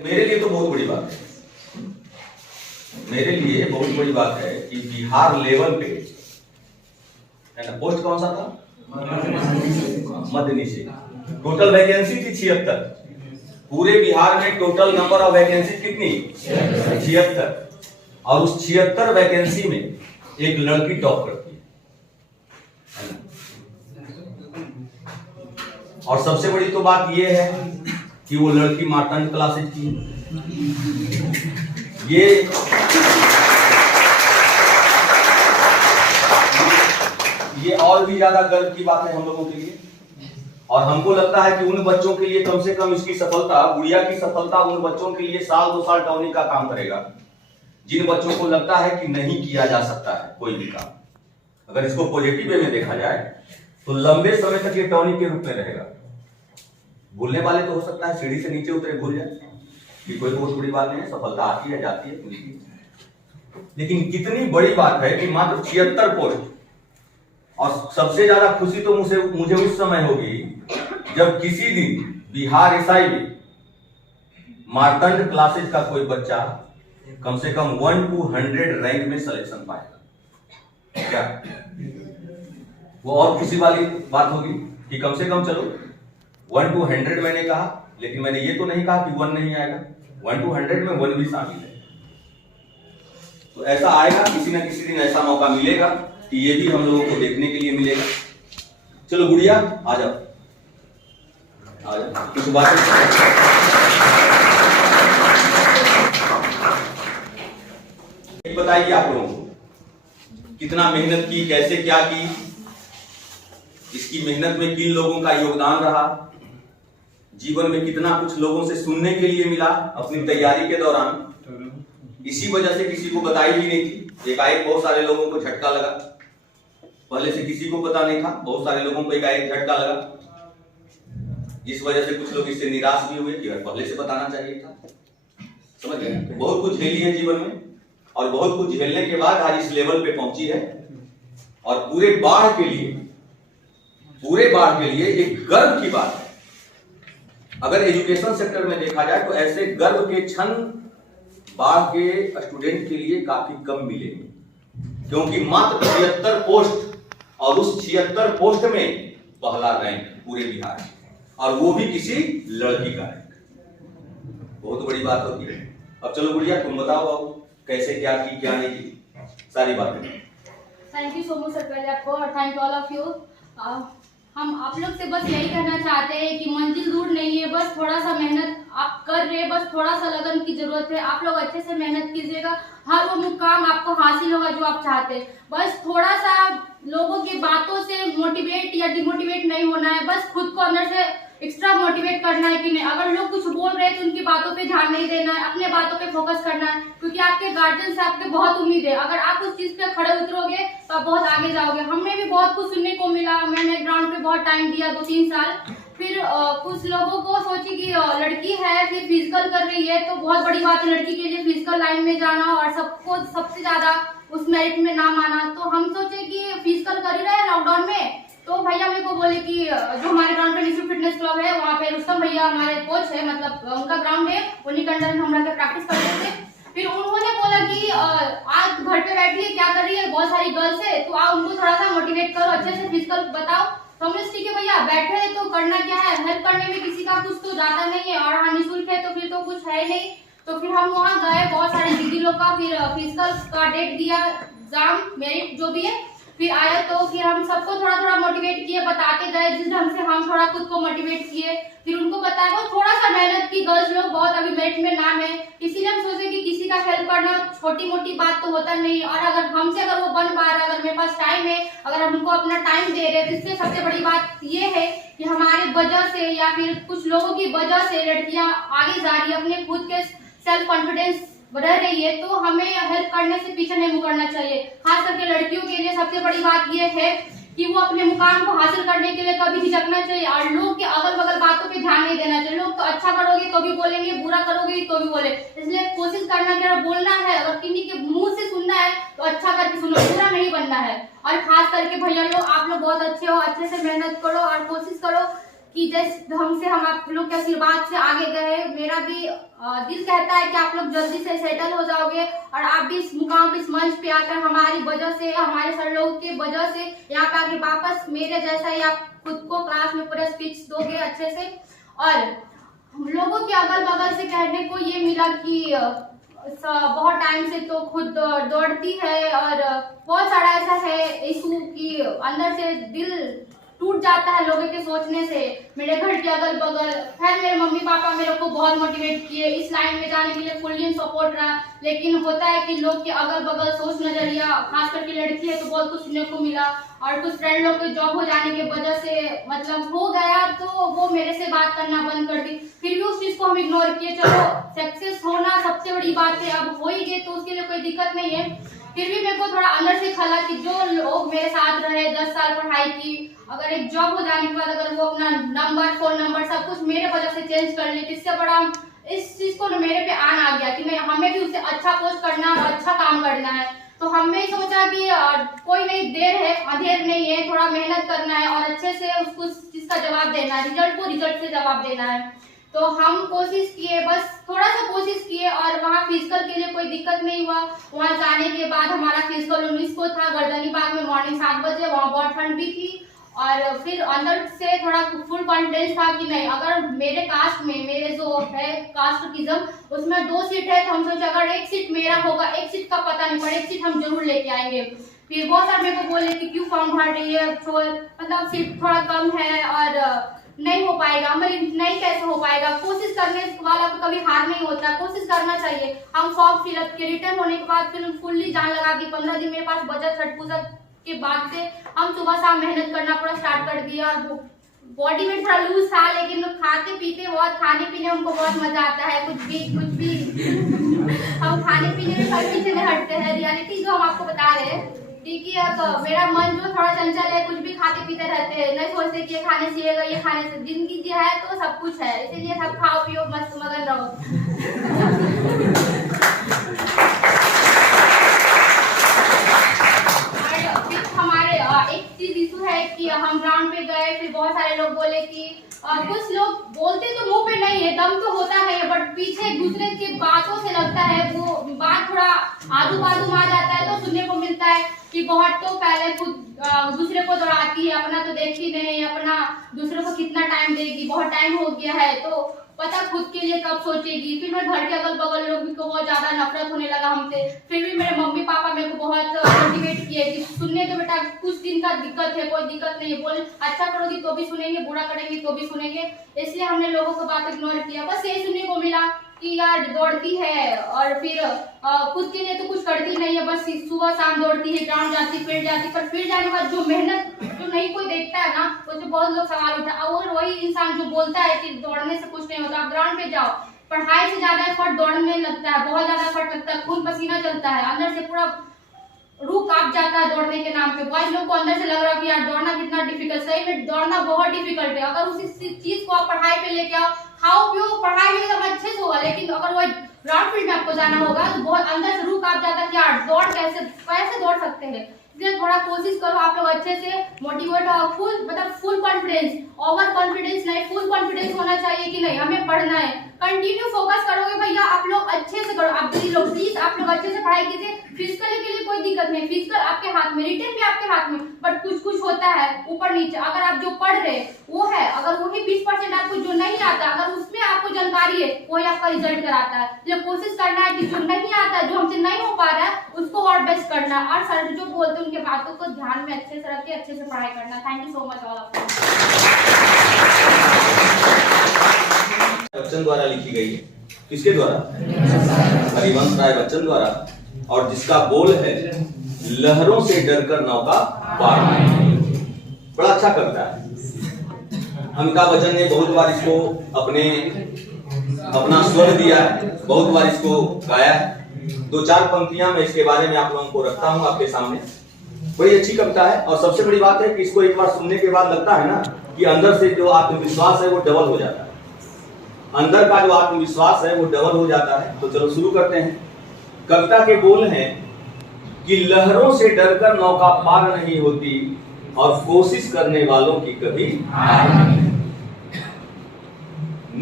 मेरे लिए तो बहुत बड़ी बात है, मेरे लिए बहुत बड़ी बात है कि बिहार लेवल पे है ना, पोस्ट कौन सा था? मदनीशी। टोटल वैकेंसी थी 76। पूरे बिहार में टोटल नंबर ऑफ वैकेंसी कितनी? 76। और उस 76 वैकेंसी में एक लड़की टॉप करती है ना? और सबसे बड़ी तो बात यह है कि वो लड़की मार्तंड क्लासेज की है। ये और भी ज्यादा गर्व की बात है हम लोगों के लिए। और हमको लगता है कि उन बच्चों के लिए कम से कम इसकी सफलता, गुड़िया की सफलता उन बच्चों के लिए साल 2 साल टॉनिक का काम करेगा, जिन बच्चों को लगता है कि नहीं किया जा सकता है कोई भी काम। अगर इसको पॉजिटिव वे में देखा जाए तो लंबे समय तक ये टॉनिक के रूप में रहेगा। भूलने वाले तो हो सकता है सीढ़ी से नीचे उतरे भूल जाए, कि कोई बहुत बड़ी बात नहीं है, सफलता आती है जाती है, मिलती है। लेकिन कितनी बड़ी बात है कि मात्र 76 पोस्ट। और सबसे ज्यादा खुशी तो मुझे उस समय होगी जब किसी दिन बिहार एसआई में मार्तंड क्लासेज का कोई बच्चा कम से कम 1 to 100 रैंक में सिलेक्शन पाएगा। क्या वो और खुशी वाली बात होगी कि कम से कम चलो 1 to 100 मैंने कहा, लेकिन मैंने ये तो नहीं कहा कि 1 नहीं आएगा। 1 to 100 में 1 भी शामिल है। तो ऐसा आएगा, किसी ना किसी दिन ऐसा मौका मिलेगा कि ये भी हम लोगों को देखने के लिए मिलेगा। चलो गुड़िया आ जाओ, कुछ बात बताइए आप लोगों को कितना मेहनत की, कैसे क्या की, इसकी मेहनत में किन लोगों का योगदान रहा, जीवन में कितना कुछ लोगों से सुनने के लिए मिला अपनी तैयारी के दौरान। इसी वजह से किसी को बताई ही नहीं थी। एकाएक बहुत सारे लोगों को झटका लगा, पहले से किसी को पता नहीं था, बहुत सारे लोगों को एकाएक झटका लगा। इस वजह से कुछ लोग इससे निराश भी हुए कि यार पहले से बताना चाहिए था। समझ गए? बहुत कुछ झेली है जीवन में, और बहुत कुछ झेलने के बाद आज इस लेवल पे पहुंची है। और पूरे बाढ़ के लिए एक गर्व की बात है। अगर एजुकेशन सेक्टर में देखा जाए तो ऐसे गर्व के क्षण बाढ़ के स्टूडेंट के लिए काफी कम मिलेंगे, क्योंकि मात्र 76 पोस्ट, और उस 76 पोस्ट में पहला रैंक पूरे बिहार में, और वो भी किसी लड़की का रैंक। बहुत बड़ी बात होती है। अब चलो गुड़िया तुम बताओ कैसे क्या की, क्या नहीं की, सारी बातें। Thank you so much sir पहले आपको, और thank you all of you. हम आप लोग से बस यही कहना चाहते हैं कि मंजिल दूर नहीं है, बस थोड़ा सा मेहनत आप कर रहे हैं, बस थोड़ा सा लगन की जरूरत है। आप लोग अच्छे से मेहनत कीजिएगा, हर वो मुकाम आपको हासिल होगा जो आप चाहते हैं। बस थोड़ा सा लोगों की बातों से मोटिवेट या डिमोटिवेट नहीं होना है, बस खुद को अंदर से एक्स्ट्रा मोटिवेट करना है कि नहीं, अगर लोग कुछ बोल रहे हैं तो उनकी बातों पे ध्यान नहीं देना है, अपने बातों पे फोकस करना है, क्योंकि आपके गार्जियन से आपके बहुत उम्मीद है। अगर आप उस चीज पे खड़े उतरोगे तो आप बहुत आगे जाओगे। हमने भी बहुत कुछ सुनने को मिला, मैंने ग्राउंड पे बहुत टाइम दिया, 2-3 साल। फिर कुछ लोगों को सोची कि लड़की है फिर फिजिकल कर रही है तो बहुत बड़ी बात है लड़की के लिए फिजिकल लाइन में जाना, और सबको सबसे ज्यादा उस मेरिट में नाम आना। तो हम सोचे कि फिजिकल कर ही रहे लॉकडाउन में, तो भैया मेरे को बोले कि जो हमारे ग्राउंड पे नेशनल फिटनेस क्लब है वहाँ पे रुस्तम भैया हमारे कोच है, मतलब उनका ग्राउंड है, उन्हीं के अंडर में हम लोग प्रैक्टिस करते थे। फिर उन्होंने बोला कि आज घर पे बैठी है, क्या कर रही है, बहुत सारी गर्ल्स है, तो आप उनको थोड़ा सा मोटिवेट करो, अच्छे से फिजिकल बताओ। तो हमने ठीक है भैया, बैठे हैं तो करना क्या है, हेल्प करने में किसी का कुछ तो जाता नहीं है, और हाँ निःशुल्क है तो फिर तो कुछ है नहीं। तो फिर हम वहाँ गए, बहुत सारे दीदी लोग का फिर फिजिकल का डेट दिया, एग्जाम मेरिट जो भी है, फिर आया। तो फिर हम सबको थोड़ा थोड़ा मोटिवेट किए, बताते गए जिस ढंग से हम थोड़ा खुद को मोटिवेट किए। फिर उनको बताया, वो थोड़ा सा मेहनत की, गर्ल्स लोग बहुत अभी मेरिट में नाम है, इसीलिए हम सोचे कि किसी का हेल्प करना छोटी मोटी बात तो होता नहीं। और अगर हमसे अगर वो बन पा रहा है, अगर मेरे पास टाइम है, अगर हम उनको अपना टाइम दे रहे हैं, तो इससे सबसे बड़ी बात ये है कि हमारे वजह से या फिर कुछ लोगों की वजह से लड़कियां आगे जा रही है, अपने खुद के सेल्फ कॉन्फिडेंस रह रही है, तो हमें हेल्प करने से पीछे नहीं मुकरना चाहिए। खास करके लड़कियों के लिए सबसे बड़ी बात यह है कि वो अपने मुकाम को हासिल करने के लिए कभी झिझकना चाहिए और लोग के अगल बगल बातों पे ध्यान नहीं देना चाहिए। लोग तो अच्छा करोगे तो भी बोलेंगे, बुरा करोगे तो भी बोले, इसलिए कोशिश करना कि अगर बोलना है, अगर किन्हीं के मुंह से सुनना है तो अच्छा करके सुनो, बुरा नहीं बनना है। और खास करके भैया लोग, आप लोग बहुत अच्छे हो, अच्छे से मेहनत करो और कोशिश करो कि जिस ढंग से हम आप लोग के आशीर्वाद से आगे गए, मेरा भी दिल कहता है कि आप लोग जल्दी से सेटल हो जाओगे और आप भी इस मुकाम पे, इस मंच पे आकर हमारी वजह से, हमारे सर लोगों की वजह से यहाँ पे आके वापस मेरे जैसा ही आप खुद को क्लास में पूरा स्पीच दोगे अच्छे से। और हम लोगों के अगल बगल से कहने को ये मिला कि बहुत टाइम से तो खुद दौड़ती है और बहुत सारा ऐसा है इशू कि अंदर से दिल टूट जाता है लोगों के सोचने से। मेरे घर के अगल बगल खैर मेरे मम्मी पापा मेरे को बहुत मोटिवेट किए इस लाइन में जाने के लिए, फुल्ली सपोर्ट रहा, लेकिन होता है कि लोग के अगल बगल सोच नजरिया, खास करके लड़की है तो बहुत कुछ सुनने को मिला और कुछ फ्रेंड लोग के जॉब हो जाने की वजह से मतलब हो गया तो वो मेरे से बात करना बंद कर दी। फिर भी उस चीज को हम इग्नोर किए, चलो सक्सेस होना सबसे बड़ी बात है, अब हो ही गए तो उसके लिए कोई दिक्कत नहीं है। फिर भी मेरे को थोड़ा अंदर से खला कि जो लोग मेरे साथ रहे 10 साल पढ़ाई की, अगर एक जॉब हो जाने के बाद अगर वो अपना नंबर, फोन नंबर सब कुछ मेरे वजह से चेंज कर ले, इससे बड़ा इस चीज को मेरे पे आन आ गया कि मैं हमें भी उससे अच्छा पोस्ट करना और अच्छा काम करना है। तो हमने सोचा कि कोई नहीं, देर है अंधेर नहीं है, थोड़ा मेहनत करना है और अच्छे से उसको चीज का जवाब देना है, रिजल्ट को रिजल्ट से जवाब देना है। तो हम कोशिश किए, बस थोड़ा सा कोशिश किए और वहाँ फिजिकल के लिए कोई दिक्कत नहीं हुआ। वहाँ जाने के बाद हमारा फिजिकल 19 को था गर्दनी बाग में मॉर्निंग 7 बजे, वहाँ बहुत ठंड भी थी और फिर अंदर से थोड़ा फुल कॉन्फिडेंस था कि नहीं, अगर मेरे कास्ट में, मेरे जो है कास्टिज्म उसमें 2 सीट है तो हम सोचे अगर 1 सीट मेरा होगा, 1 सीट का पता नहीं पर 1 सीट हम जरूर लेके आएंगे। फिर बहुत सारे मेरे को बोले कि क्यों फॉर्म भर रही है, मतलब सीट थोड़ा कम है और नहीं हो पाएगा, नहीं कैसे हो पाएगा। कोशिश करने वाला तो कभी हार नहीं होता, कोशिश करना चाहिए। हम फॉर्म फिलअप के रिटर्न होने के बाद फिर फुल्ली जान लगा दी। 15 दिन मेरे पास बचा, छठ पूजा के बाद से हम सुबह शाम मेहनत करना पूरा स्टार्ट कर दिया और बॉडी में थोड़ा लूज था, लेकिन खाते पीते बहुत, खाने पीने हमको बहुत मजा आता है, कुछ भी हम खाने पीने में कभी पीछे नहीं हटते हैं। रियलिटी जो हम आपको बता रहे हैं ठीक है, तो मेरा मन जो थोड़ा चंचल है, कुछ भी खाते पीते रहते हैं, नहीं सोचते कि ये खाने से ये खाने से, जिंदगी जो है तो सब कुछ है, इसीलिए सब खाओ पियो मस्त मगन रहो। हमारे एक चीज इशू है कि हम ग्राउंड पे गए, फिर बहुत सारे लोग बोले कि कुछ लोग बोलते तो मुंह पे नहीं है, दम तो होता नहीं है, बट पीछे एक दूसरे की बातों से लगता है वो बात थोड़ा आजू बाजू में आ जाता है तो सुनने को मिलता है कि बहुत तो पहले खुद दूसरे को दौड़ाती है, अपना तो देखती नहीं, अपना दूसरे को कितना टाइम देगी, बहुत टाइम हो गया है तो पता खुद के लिए कब सोचेगी। फिर मेरे घर के अगल बगल लोग भी को बहुत ज्यादा नफरत होने लगा हमसे। फिर भी मेरे मम्मी पापा मेरे को बहुत मोटिवेट किए कि सुनने तो बेटा, कुछ दिन का दिक्कत है, कोई दिक्कत नहीं है, बोल अच्छा करोगी तो भी सुनेंगे, बुरा करेंगे तो भी सुनेंगे, इसलिए हमने लोगों को बात इग्नोर किया। बस यही सुनने को मिला कि यार दौड़ती है और फिर खुद के लिए तो कुछ करती नहीं है, बस सुबह शाम दौड़ती है, ग्राउंड जाती, फील्ड जाती, पर फील्ड जाने के बाद जो मेहनत जो नहीं कोई देखता है ना, तो बहुत लोग सवाल उठा, और वही इंसान जो बोलता है कि दौड़ने से कुछ नहीं होता, आप ग्राउंड पे जाओ, पढ़ाई से ज्यादा एफर्ट दौड़ने में लगता है, बहुत ज्यादा एफर्ट लगता है, खून पसीना चलता है, अंदर से पूरा रूह कांप जाता है दौड़ने के नाम पे। बॉयज लोग को अंदर से लग रहा है कि यार दौड़ना कितना डिफिकल्ट, सही में दौड़ना बहुत डिफिकल्ट है। अगर उसी चीज को आप पढ़ाई पे लेके आओ, खाओ पियो, पढ़ाई में सब अच्छे से होगा, लेकिन अगर वो ग्राउंड फील्ड में आपको जाना होगा तो बहुत अंदर से रूह कांप जाता है कि यार दौड़ कैसे दौड़ सकते हैं। इसलिए थोड़ा कोशिश करो आप लोग अच्छे से मोटिवेट हो, फुल कॉन्फिडेंस, ओवर कॉन्फिडेंस नहीं, फुल कॉन्फिडेंस होना चाहिए कि नहीं हमें पढ़ना है, कंटिन्यू फोकस करोगे भैया आप लोग अच्छे से करो। आप दीदी लोग प्लीज आप लोग अच्छे से पढ़ाई कीजिए, फिजिकल के लिए कोई दिक्कत नहीं, फिजिकल आपके हाथ में, रिटन भी आपके हाथ में, बट कुछ होता है ऊपर नीचे। अगर आप जो पढ़ रहे वो है, अगर वही 20% आपको जो नहीं आता, अगर उसमें आपको जानकारी है, वही आपका रिजल्ट कराता है। इसलिए कोशिश करना है कि जो नहीं आता, जो हमसे नहीं हो पा रहा है, उसको और बेस्ट करना, और सर जो बोलते हैं उनके बातों को ध्यान में अच्छे से रख के अच्छे से पढ़ाई करना। Thank you so much all of you. Bachchan द्वारा लिखी गई है, किसके द्वारा? हरिवंश राय बच्चन द्वारा, और जिसका बोल है लहरों से डरकर नौका पार। बड़ा अच्छा कविता है। अमिताभ बच्चन ने बहुत बार इसको अपना स्वर दिया है, बहुत बार इसको गाया है। 2-4 पंक्तियां मैं इसके बारे में आप लोगों को रखता हूं आपके सामने। बड़ी अच्छी कविता है और सबसे बड़ी बात है कि इसको एक बार सुनने के बाद लगता है ना कि अंदर से जो आत्मविश्वास है वो डबल हो जाता है, अंदर का जो आत्मविश्वास है वो डबल हो जाता है। तो चलो शुरू करते हैं। कविता के बोल हैं कि लहरों से डरकर नौका पार नहीं होती और कोशिश करने वालों की कभी हार नहीं।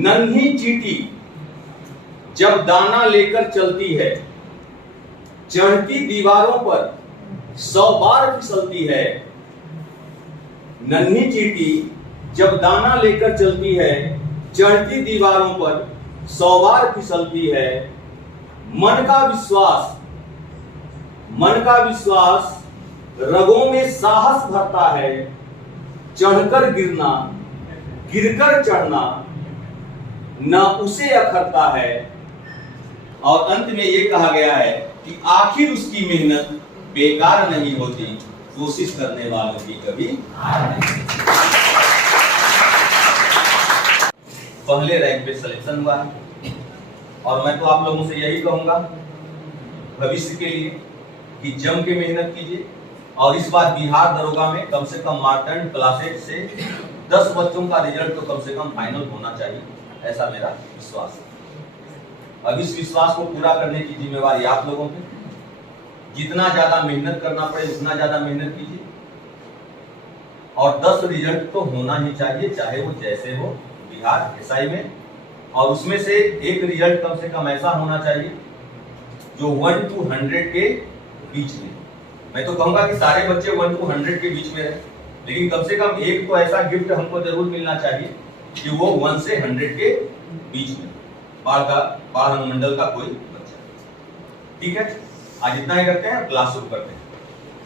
नन्ही चींटी जब दाना लेकर चलती है, चढ़ती दीवारों पर 100 बार फिसलती है। नन्ही चींटी जब दाना लेकर चलती है, चढ़ती दीवारों पर 100 बार फिसलती है। मन का विश्वास रगों में साहस भरता है। चढ़कर गिरना, गिरकर चढ़ना न उसे अखरता है। और अंत में ये कहा गया है कि आखिर उसकी मेहनत बेकार नहीं होती, कोशिश करने वालों की कभी हार नहीं। पहले रैंक पे सिलेक्शन हुआ है और मैं तो आप लोगों से यही कहूंगा भविष्य के लिए कि जम के मेहनत कीजिए और इस बार बिहार दरोगा में कम से कम मार्कंड क्लास 8 से 10 बच्चों का रिजल्ट तो कम से कम फाइनल होना चाहिए, ऐसा मेरा विश्वास है। अब इस विश्वास को पूरा करने की जिम्मेवारी आप लोगों की। जितना ज्यादा मेहनत करना पड़े उतना ज्यादा मेहनत कीजिए और 10 रिजल्ट तो होना ही चाहिए, चाहे वो जैसे हो बिहार एसआई में। और उसमें से एक रिजल्ट कम से कम ऐसा होना चाहिए जो 1 to 100 के बीच में। मैं तो कहूंगा कि सारे बच्चे 1 to 100 के बीच में रहे, लेकिन कम से कम एक तो ऐसा गिफ्ट हमको जरूर मिलना चाहिए कि वो 1 से 100 के बीच में बाढ़ अनुमंडल का कोई बच्चा। ठीक है, आज इतना ही करते हैं, क्लास शुरू करते हैं।